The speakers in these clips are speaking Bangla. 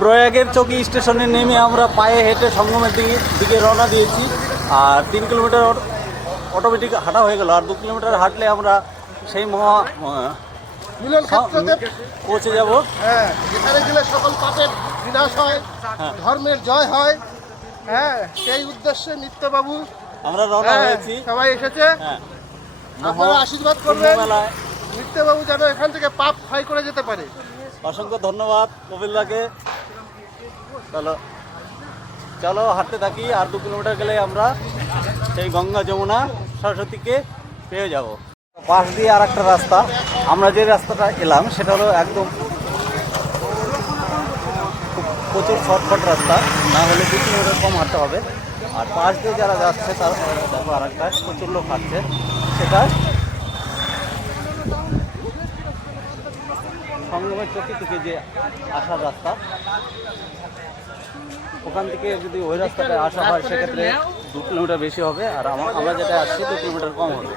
প্রয়াগের চকি স্টেশনে নেমে আমরা পায়ে হেঁটে সঙ্গমের দিকে দিকে রওনা দিয়েছি। আর তিন কিলোমিটার অটোমেটিক হাঁটা হয়ে গেল। আর দু কিলোমিটার হাঁটলে আমরা সেই মহা পৌঁছে যাব। হ্যাঁ যেখানে গেলে সকল পাপের বিনাশ হয় হ্যাঁ। ধর্মের জয় হয়। হ্যাঁ সেই উদ্দেশ্যে নিত্যবাবু আমরা রওনা হ্যাঁ, হয়েছি। সবাই এসেছে। হ্যাঁ। আপনারা আশীর্বাদ করবেন। নিত্যবাবু যেন এখান থেকে পাপ ক্ষয় করে যেতে পারে। অসংখ্য ধন্যবাদ কবিল্লাকে চলো। চলো, হাঁটতে থাকি, আর দু কিলোমিটার গেলে আমরা সেই গঙ্গা যমুনা সরস্বতীকে পেয়ে যাব। পাশ দিয়ে আর একটা রাস্তা, আমরা যে রাস্তাটা এলাম, সেটা হলো একদম প্রচুর শর্টকাট রাস্তা, না হলে দু কিলোমিটার কম হাঁটতে হবে। আর পাশ দিয়ে যারা যাচ্ছে, তার দেখো আর একটা প্রচুর লোক হাঁটছে। সেটা সঙ্গমের চকি থেকে যে আসার রাস্তা ওখান থেকে যদি ওই রাস্তাটা আসা হয়, সেক্ষেত্রে দু কিলোমিটার বেশি হবে। আর আমা- আমরা যেটা আসছি, দু কিলোমিটার কম হবে।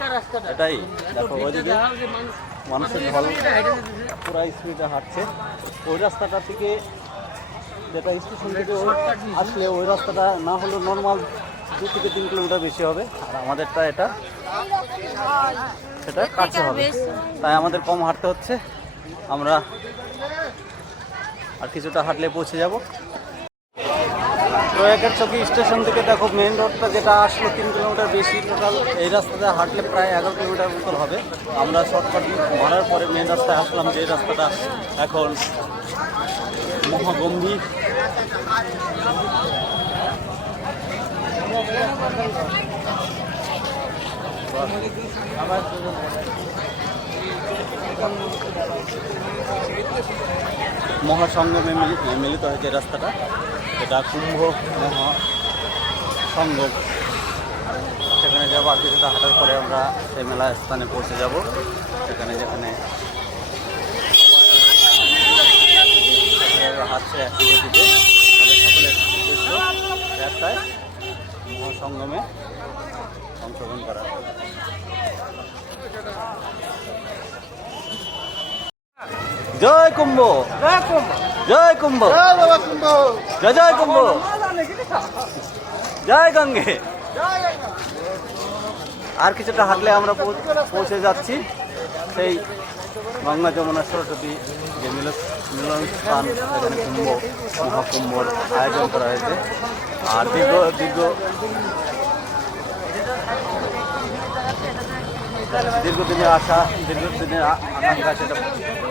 এটাই। দেখো ওইদিকে মানুষের ঢল পুরা স্পিডে হাঁটছে। ওই রাস্তাটা থেকে যেটা স্টেশন থেকে ওই আসলে ওই রাস্তাটা না হলেও নর্মাল দু থেকে তিন কিলোমিটার বেশি হবে। আর আমাদেরটা এটা, সেটা কাছে হবে। তাই আমাদের কম হাঁটতে হচ্ছে। আমরা আর কিছুটা হাঁটলে পৌঁছে যাব। প্রয়াগের চকি স্টেশন থেকে দেখো মেন রোডটা যেটা আসলো তিন কিলোমিটার বেশি টোটাল এই রাস্তাতে হাঁটলে প্রায় এগারো কিলোমিটার মতন হবে। আমরা শর্টকাট মারার পরে মেন রাস্তায় আসলাম যে রাস্তাটা এখন মহাগম্ভীর। মহাসঙ্গমে মিলি- মিলিত হয়েছে রাস্তাটা। এটা কুম্ভ মহা সঙ্গম সেখানে যাব, আর কিছুটা হাঁটার পরে আমরা সেই মেলা স্থানে পৌঁছে যাব। সেখানে যেখানে হাঁটছে একটাই মহাসঙ্গমে অংশগ্রহণ করা। জয় কুম্ভ। জয় কুম্ভ। জয় জয় জয় কুম্ভ। জয় গঙ্গে। আর কিছুটা হাঁটলে আমরা পৌঁছে যাচ্ছি। সেই গঙ্গা যমুনা সরস্বতী যে মিল মিলন স্থান এখানে কুম্ভ মহাকুম্ভর আয়োজন করা হয়েছে। আর দীর্ঘ দীর্ঘ দীর্ঘদিনের আশা, দীর্ঘদিনের আকাঙ্ক্ষা সেটা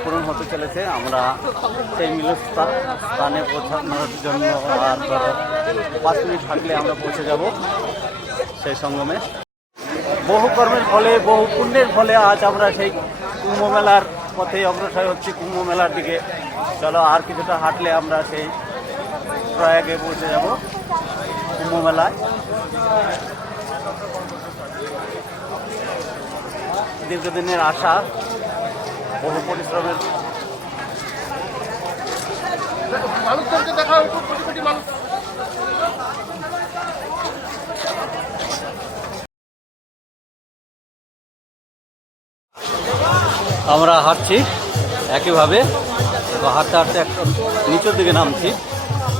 পূরণ হতে চলেছে। আমরা সেই মিলন স্থানে পৌঁছানোর জন্য আর পাঁচ মিনিট হাঁটলে আমরা পৌঁছে যাব সেই সঙ্গমে। বহু কর্মের ফলে, বহু পুণ্যের ফলে আজ আমরা সেই কুম্ভ মেলার পথে অগ্রসর হচ্ছি। কুম্ভ মেলার দিকে চলো, আর কিছুটা হাঁটলে আমরা সেই প্রয়াগে পৌঁছে যাব কুম্ভ মেলায়। দীর্ঘদিনের আশা বহু পরিশ্রমের আমরা হাঁটছি একইভাবে হাঁটতে হাঁটতে একটা নিচের দিকে নামছি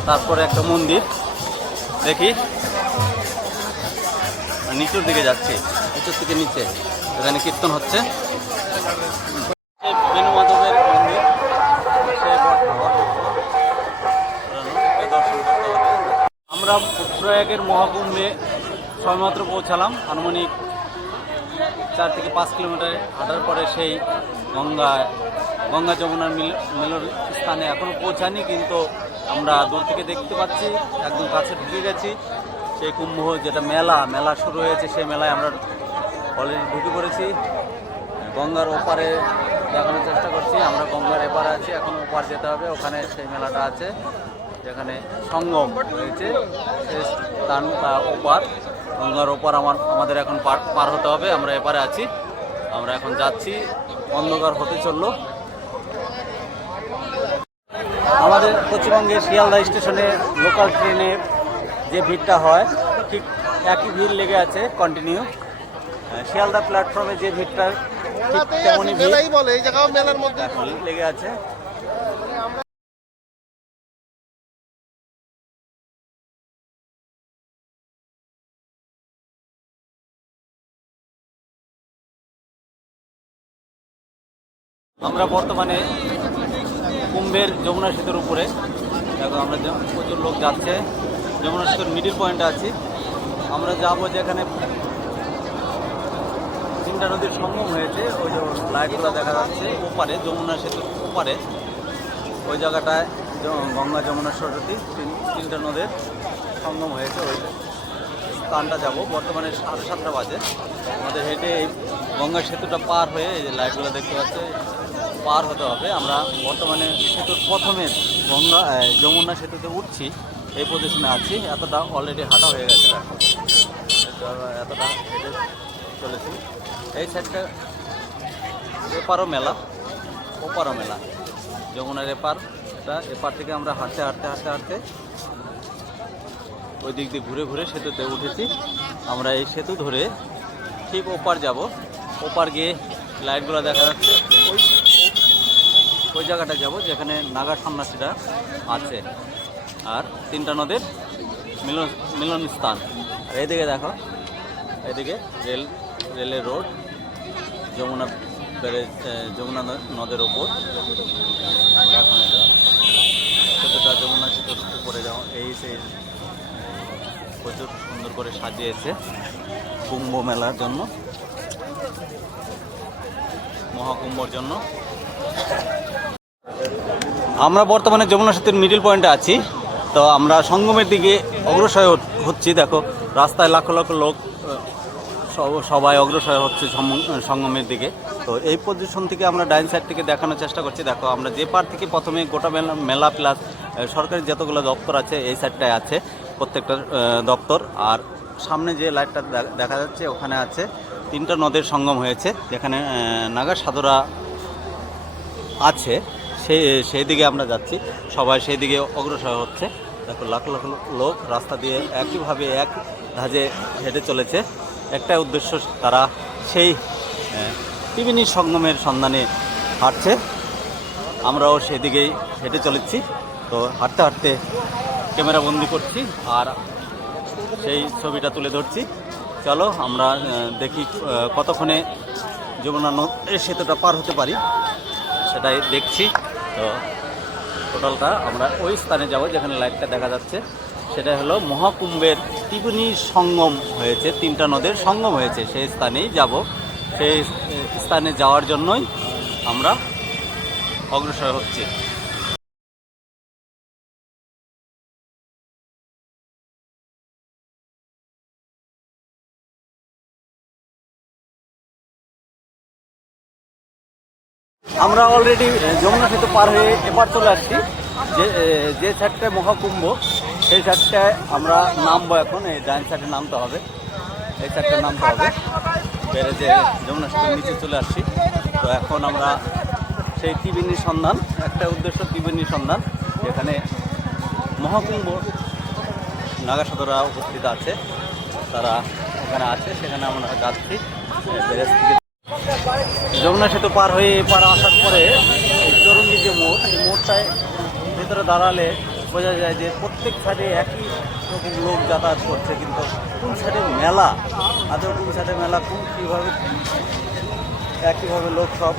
তারপরে একটা মন্দির দেখি নিচের দিকে যাচ্ছি। নিচুর থেকে নিচে। এখানে কীর্তন হচ্ছে। আমরা প্রয়াগের মহাকুম্ভে সবেমাত্র পৌঁছালাম। আনুমানিক চার থেকে পাঁচ কিলোমিটার হাঁটার পরে সেই গঙ্গা গঙ্গা যমুনার মিল, মিলন স্থানে এখনও পৌঁছানি, কিন্তু আমরা দূর থেকে দেখতে পাচ্ছি, একদম কাছে ঢুকে গেছি। সেই কুম্ভ যেটা মেলা মেলা শুরু হয়েছে, সেই মেলায় আমরা অলরেডি ঢুকে পড়েছি। গঙ্গার ওপারে দেখানোর চেষ্টা করছি। আমরা গঙ্গার এপারে আছি, এখন ওপার যেতে হবে, ওখানে সেই মেলাটা আছে, যেখানে সঙ্গম রয়েছে। স্থান ওপার। গঙ্গার ওপার আমার, আমাদের এখন পার পার হতে হবে, আমরা এপারে আছি। আমরা এখন যাচ্ছি, অন্ধকার হতে চলল। আমাদের পশ্চিমবঙ্গের শিয়ালদা স্টেশনে লোকাল ট্রেনে যে ভিড়টা হয় ঠিক একই ভিড় লেগে আছে কন্টিনিউ শিয়ালদা প্ল্যাটফর্মে যে ভিড়টা ঠিক তেমনই বলে লেগে আছে। আমরা বর্তমানে কুম্ভের যমুনা সেতুর উপরে। দেখো আমরা প্রচুর লোক যাচ্ছে। যমুনা সেতুর মিডিল পয়েন্টে আছি। আমরা যাব যেখানে তিনটা নদীর সঙ্গম হয়েছে, ওই যে লাইটগুলো দেখা যাচ্ছে ওপারে, যমুনা সেতুর ওপারে। ওই জায়গাটায় গঙ্গা যমুনা সরস্বতী তিন- তিনটা নদীর সঙ্গম হয়েছে, ওই স্থানটা যাব। বর্তমানে সাড়ে সাতটা বাজে। আমাদের হেঁটে এই গঙ্গা সেতুটা পার হয়ে এই যে লাইটগুলো দেখতে পাচ্ছে, পার হতে হবে। আমরা বর্তমানে সেতুর প্রথমে গঙ্গা যমুনা সেতুতে উঠছি। এই পজিশনে আছি। এতটা অলরেডি হাঁটা হয়ে গেছে এতটা হেঁটে চলেছি। এই সাইডটা এপারও মেলা, ওপারও মেলা। যমুনার এপার এটা এপার থেকে আমরা হাঁটতে হাঁটতে হাঁটতে হাঁটতে ওই দিক দিয়ে ঘুরে ঘুরে সেতুতে উঠেছি। আমরা এই সেতু ধরে ঠিক ওপার যাব। ওপার গিয়ে লাইটগুলো দেখা যাচ্ছে। ওই ওই জায়গাটা যাব যেখানে নাগা সন্ন্যাসীরা আছে। আর তিনটা নদের মিলন মিলন স্থান আর এদিকে দেখো, এদিকে রেল রেলের রোড, যমুনা ব্যারেজ যমুনা নদের ওপর। সেতুটা যমুনা সেতুর উপরে যাওয়া, এই সেই, প্রচুর সুন্দর করে সাজিয়েছে কুম্ভ মেলার জন্য, মহাকুম্ভর জন্য। আমরা বর্তমানে যমুনা সেতুর মিডিল পয়েন্টে আছি। তো আমরা সঙ্গমের দিকে অগ্রসর হচ্ছি দেখো, রাস্তায় লাখ লাখ লোক সব- সবাই অগ্রসর হচ্ছে সঙ্গমের দিকে। তো এই পজিশন থেকে আমরা ডাইন সাইড থেকে দেখানোর চেষ্টা করছি। দেখো, আমরা যে পার থেকে প্রথমে গোটা মেলা মেলা প্লাস সরকারি যতগুলো দপ্তর আছে, এই সাইডটায় আছে, প্রত্যেকটা দপ্তর। আর সামনে যে লাইটটা দেখা যাচ্ছে, ওখানে আছে তিনটা নদের সঙ্গম হয়েছে, যেখানে নাগা সাধুরা আছে। সেই সেই দিকে আমরা যাচ্ছি। সবাই সেই দিকে অগ্রসর হচ্ছে। দেখো, লাখ লাখ লোক রাস্তা দিয়ে একইভাবে এক ধাজে হেঁটে চলেছে। একটা উদ্দেশ্য, তারা সেই ত্রিবেণী সঙ্গমের সন্ধানে হাঁটছে। আমরাও সেদিকেই হেঁটে চলেছি। তো হাঁটতে হাঁটতে ক্যামেরা বন্দি করছি আর সেই ছবিটা তুলে ধরছি। চলো, আমরা দেখি কতক্ষণে যমুনা নদ সেতুটা পার হতে পারি। সেটাই দেখছি। তো টোটালটা আমরা ওই স্থানে যাব যেখানে লাইটটা দেখা যাচ্ছে। সেটা হলো মহাকুম্ভের ত্রিপুণী সঙ্গম হয়েছে, তিনটা নদের সঙ্গম হয়েছে। সেই স্থানেই যাব। সেই স্থানে যাওয়ার জন্যই আমরা অগ্রসর হচ্ছি। আমরা অলরেডি যমুনা সেতু পার হয়ে এপার চলে আসছি। যে যে সাইডটায় মহাকুম্ভ, সেই সাইডটায় আমরা নামবো এখন। এই ডাইন সাইডে নামতে হবে। এই সাইডটা নামতে হবে। বেড়ে যে যমুনা সেতুর নিচে চলে আসছি। তো এখন আমরা সেই ত্রিবেণীর সন্ধান, একটা উদ্দেশ্য ত্রিবেণীর সন্ধান, যেখানে মহাকুম্ভ নাগাসাদরা উপস্থিত আছে। তারা ওখানে আছে, সেখানে আমরা যাচ্ছি। থেকে যমুনা সেতু পার হয়ে, পার আসার পরে চরঙ্গি যে মোড়, এই মোড়টায় ভেতরে দাঁড়ালে বোঝা যায় যে প্রত্যেক সাইডে একই রকম লোক যাতায়াত করছে। কিন্তু কোন সাইডে মেলা? আদৌ কোন সাইডে মেলা? কোন কীভাবে একইভাবে লোক সব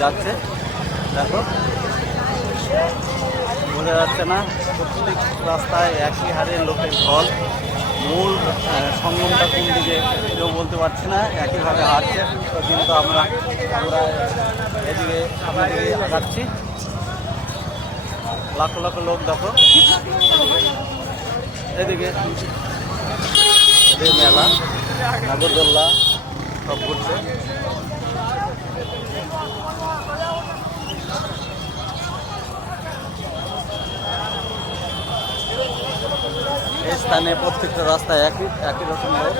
যাচ্ছে? দেখো। বোঝা যাচ্ছে না, প্রত্যেক রাস্তায় একই হারে লোকের ঢল। মূল সঙ্গমটা কোন দিকে কেউ বলতে পারছে না, একইভাবে হাঁটছে। কিন্তু আমরা আমরা এদিকে দিকে আগাচ্ছি লাখ লাখ লোক দেখো। এদিকে মেলা, নাগরদোল্লা সব ঘুরছে। স্থানে প্রত্যেকটা রাস্তায় একই একই রকম লোক।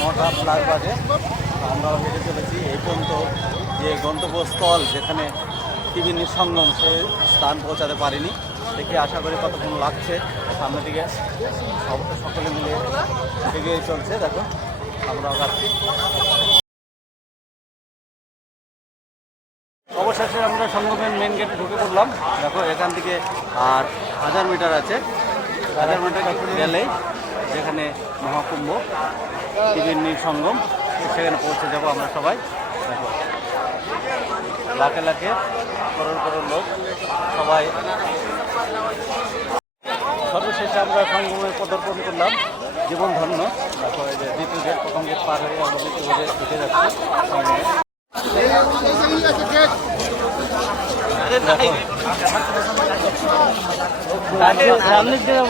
নটা প্লাস বাজে। আমরাও হেঁটে চলেছি। এই পর্যন্ত যে গন্তব্যস্থল যেখানে টিভি সঙ্গম সে স্থান পৌঁছাতে পারিনি। দেখি আশা করি কতক্ষণ লাগছে। সামনের দিকে সকলে মিলে এগিয়ে চলছে। দেখো, আমরাও যাচ্ছি। সঙ্গমের মেন গেটে ঢুকে পড়লাম। দেখো, এখান থেকে আর হাজার মিটার আছে। হাজার মিটার গেলেই যেখানে মহাকুম্ভ ত্রিবেণী সঙ্গম সেখানে পৌঁছে যাব আমরা সবাই। দেখো, লাখে লাখে, করোড় করোড় লোক, সবাই। সর্বশেষে আমরা সঙ্গমে পদার্পণ করলাম। জীবন ধন্য। তারপরে যে দ্বিতীয় গেট প্রথম গেট পার হয়ে আমরা দ্বিতীয় গেটে ঢুকে যাচ্ছি। দেখো। সামনের দিকে